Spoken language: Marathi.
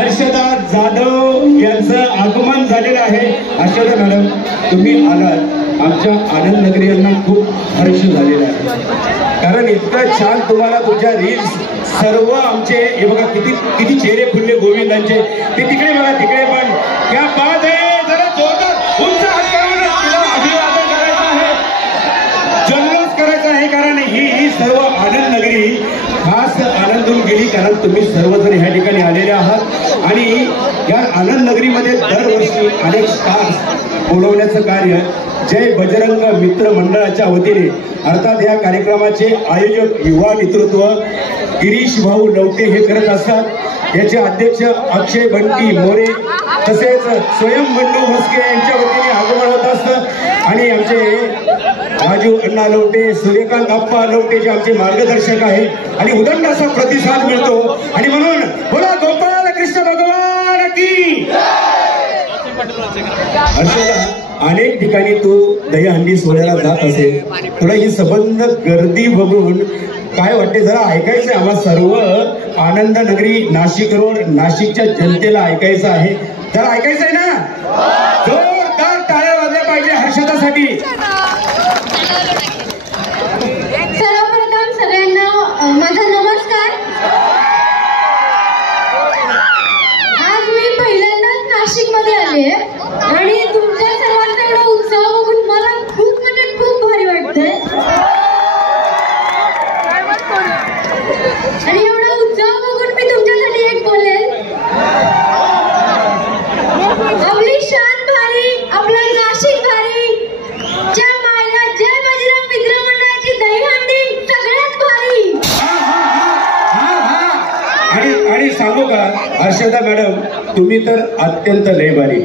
हर्षदा जाधव यांचं आगमन झालेलं आहे। हर्षदा मॅडम तुम्ही आलात, आमच्या आनंद नगरी यांना खूप हर्ष झालेला आहे, कारण इतकं छान तुम्हाला तुमच्या रील्स सर्व आमचे हे बघा किती किती चेहरे फुलले गोविंदांचे, ते तिकडे बघा तिकडे पण क्या बात आहे, जरा जोरदार उंच हात करून तिला अभिवादन करायचं आहे, जल्लोष करायचा आहे, कारण ही सर्व आनंद नगरी खास आनंदून गेली, कारण तुम्ही सर्वजण ह्या ठिकाणी आलेले आहात आणि या आनंद नगरीमध्ये दरवर्षी अनेक स्टार्स बोलवण्याचं कार्य जय बजरंग मित्र मंडळाच्या वतीने अर्थात या कार्यक्रमाचे आयोजक युवा नेतृत्व गिरीश भाऊ लवटे हे करत असतात। याचे अध्यक्ष अक्षय बंटी मोरे तसेच स्वयं बंडू म्हस्के यांच्या वतीने आगमन होत असतं आणि आमचे राजू अण्णा लवटे सूर्यकांत अप्पा लवटे जे आमचे मार्गदर्शक आहे आणि उदंड असा प्रतिसाद मिळतो आणि म्हणून बोला गोपाल कृष्ण भगवान की। हर्षदा अनेक ठिकाणी तू दहीहंडी सोहळ्याला जात असेल, तुला ही संबंध गर्दी बघून काय वाटते जरा ऐकायचं आम्हा सर्व आनंद नगरी नाशिक रोड नाशिकच्या जनतेला ऐकायचं आहे, जरा ऐकायचं आहे ना, जोरदार टाळ्या वाजल्या पाहिजे हर्षदासाठी। सर्वप्रथम सगळ्यांना माझा नमस्कार। आज मी पहिल्यांदाच नाशिक मध्ये आले आणि तुमच्या सर्वांचा एवढा उत्साह बघून मला खूप म्हणजे खूप भारी वाटतंय आणि एवढा उत्साह बघून मी तुमच्यासाठी एक बोलेल, आपली शान भारी, आपला नाशिक भारी, जय मायला जय बजरंग मित्र मंडळाची दहीहंडी सगळ्यात भारी। आणि सांगू का हर्षदा मॅडम तुम्ही तर अत्यंत लय भारी,